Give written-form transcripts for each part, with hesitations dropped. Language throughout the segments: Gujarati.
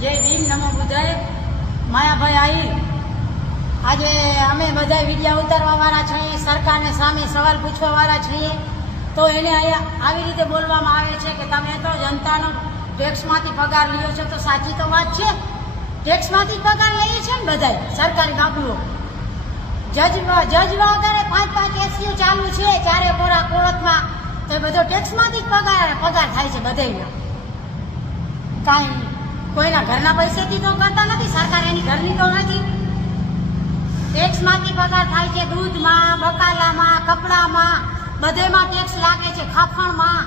જય ભીમ, નમો બુદ્ધાય. માયાભાઈ આજે અમે બધા વિડીયો ઉતારવાવાળા છીએ, સરકારને સામે સવાલ પૂછવાવાળા છીએ. તો એને અહીંયા આવી રીતે બોલવામાં આવે છે કે તમે તો જનતાનો ટેક્સમાંથી પગાર લ્યો છો. તો સાચી તો વાત છે, ટેક્સમાંથી પગાર લઈએ છીએ ને બધા સરકારી બાબુઓ. જજ વગેરે 5-5 એસયુ ચાલુ છે ચારે કોરા કોર્ટમાં, તો એ બધો ટેક્સમાંથી જ પગાર થાય છે બધે. કાંઈ કોઈના ઘરના પૈસેથી તો કરતા નથી, સરકાર એની ઘરની તો નથી. ટેક્સમાંથી પગાર થાય છે, દૂધમાં, બકાલામાં, કપડામાં, બધેમાં ટેક્સ લાગે છે, ખાખણમાં,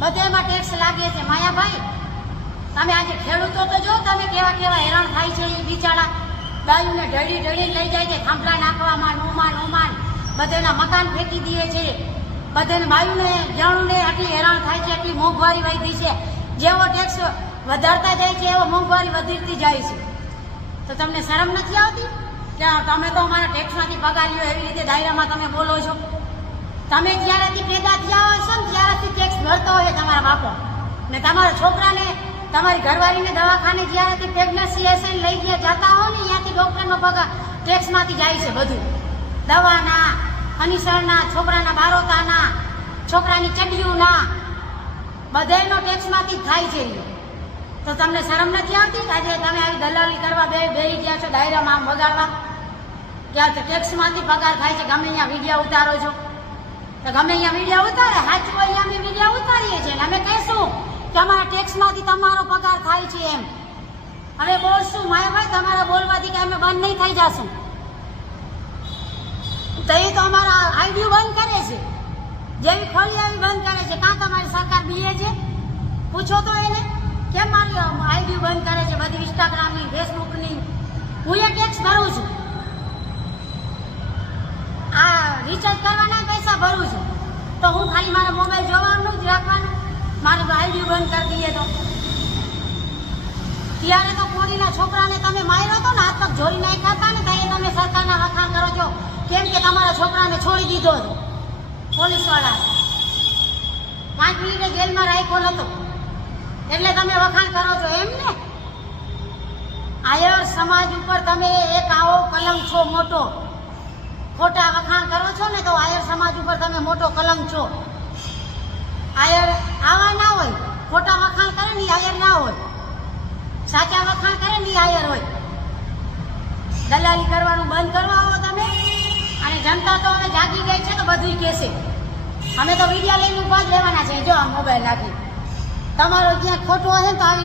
બધેમાં ટેક્સ લાગે છે. માયાભાઈ, તમે આજે ખેડૂતો તો જો તમે કેવા કેવા હેરાન થાય છે. એ બિચારા ગાયોને ઢળી લઈ જાય છે, થાંભલા નાખવામાં, નોમાન બધેના મકાન ફેંકી દે છે. બધાને બાયુને જણુને આટલી હેરાન થાય છે, એટલી મોંઘવારી વધી છે. જેવો ટેક્સ વધારતા જાય છે એવો મોંઘવારી વધતી જાય છે. તો તમને શરમ નથી આવતી કે તમે તો અમારા ટેક્સમાંથી પગાર લ્યો, એવી રીતે દાયરામાં તમે બોલો છો? તમે જ્યારેથી પેદા થયા હશો ને ત્યારેથી ટેક્સ ભરતો હોય તમારા બાપો ને. તમારા છોકરાને, તમારી ઘરવાળીને દવાખાને જ્યારેથી પ્રેગ્નન્સી હશે લઈ ગયા જતા હો ને, ત્યાંથી ડૉક્ટરનો પગાર ટેક્સમાંથી જાય છે. બધું દવાના, અનિસરના, છોકરાના બારોતાના, છોકરાની ચડ્ડીઓના, બધાનો ટેક્સમાંથી જ થાય છે. તો તમને શરમ નથી આવતી? આજે તમે આવી દલાલી કરવા બેસી ગયા છો દાયરામાં આમ વગાડવા? ત્યાં ટેક્સમાંથી પગાર થાય છે, ગમે અહીંયા વિડીયો ઉતારો છો. તો ગમે અહીંયા વિડીયો ઉતારે, સાચું અહીંયા અમે વિડીયો ઉતારીએ છીએ ને અમે કહીશું કે અમારા ટેક્સમાંથી તમારો પગાર થાય છે એમ. હવે બોલશું માયાભાઈ, તમારા બોલવાથી કે અમે બંધ નહીં થઈ જશું. તો એ તો અમારા આઈડીઓ બંધ કરે છે, જેવી ખોલી આવી બંધ કરે છે. કાં તમારી સરકાર બીએ છે? પૂછો તો એને કેમ મારી આઈડીઓ બંધ કરે છે, બધી ઇન્સ્ટાગ્રામની, ફેસબુકની. હું એ ટેક્સ ભરું છું, આ રિચાર્જ કરવાના પૈસા ભરું છું. તો હું ખાલી મારા મોબાઈલ જોવાનું જ રાખવાનું, મારું આઈડીઓ બંધ કરી દઈએ તો? ત્યારે તો કોડીના છોકરાને તમે માર્યો હતો ને, હાથ પગ જોડી નાખ્યા હતા ને, ત્યારે તમે સરકારના વખાણ કરો છો કેમ કે તમારા છોકરાને છોડી દીધો હતો પોલીસવાળા, 5 મિનિટે જેલમાં રાખ્યો નતો, એટલે તમે વખાણ કરો છો એમ ને? આયર સમાજ ઉપર તમે એક આવો કલંક છો મોટો. ખોટા વખાણ કરો છો ને તો આયર સમાજ ઉપર તમે મોટો કલંક છો. આયર આવા ના હોય, ખોટા વખાણ કરે ને આયર ના હોય, સાચા વખાણ કરે ને આયર હોય. દલાલી કરવાનું બંધ કરવા આવો તમે. અને જનતા તો હવે જાગી ગઈ છે, તો બધું કહેશે. અમે તો વિડીયો લઈને ઉભા જ રહેવાના છે. જો આ મોબાઈલ નાખી તમારો ક્યાંક ખોટું હશે તો આવી